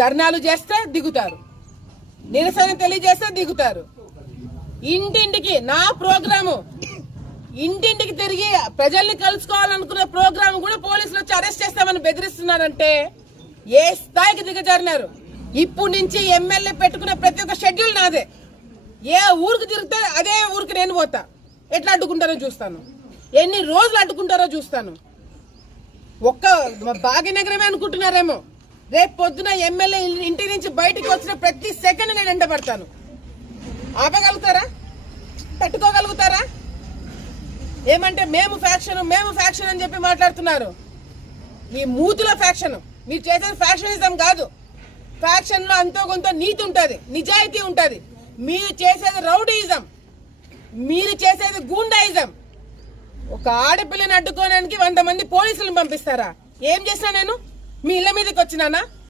ధర్నాలు చేస్తే దిగుతారు, నిరసన తెలియజేస్తే దిగుతారు. ఇంటింటికి నా ప్రోగ్రాము, ఇంటింటికి తిరిగి ప్రజల్ని కలుసుకోవాలనుకున్న ప్రోగ్రామ్ కూడా పోలీసులు వచ్చి అరెస్ట్ చేస్తామని బెదిరిస్తున్నారంటే ఏ స్థాయికి దిగజారినారు. ఇప్పుడు నుంచి ఎమ్మెల్యే పెట్టుకునే ప్రతి ఒక్క షెడ్యూల్ నాదే. ఏ ఊరికి తిరిగితే అదే ఊరికి నేను పోతా. ఎట్లా అడ్డుకుంటారో చూస్తాను, ఎన్ని రోజులు అడ్డుకుంటారో చూస్తాను. ఒక్క భాగ్యనగరమే అనుకుంటున్నారేమో, రేపు పొద్దున ఎమ్మెల్యే ఇంటి నుంచి బయటకు వచ్చిన ప్రతి సెకండ్ నేను ఎండబడతాను. ఆపగలుగుతారా? తట్టుకోగలుగుతారా? ఏమంటే మేము ఫ్యాక్షన్ అని చెప్పి మాట్లాడుతున్నారు. మీ మూతుల ఫ్యాక్షన్, మీరు చేసేది ఫ్యాక్షనిజం కాదు. ఫ్యాక్షన్ లో అంతో కొంత నీతి ఉంటది, నిజాయితీ ఉంటది. మీరు చేసేది రౌడీయిజం, మీరు చేసేది గూండాయిజం. ఒక ఆడపిల్లని అడ్డుకోవడానికి 100 మంది పోలీసులను పంపిస్తారా? ఏం చేసినా నేను? మీ ఇళ్ల మీదకి వచ్చినానా?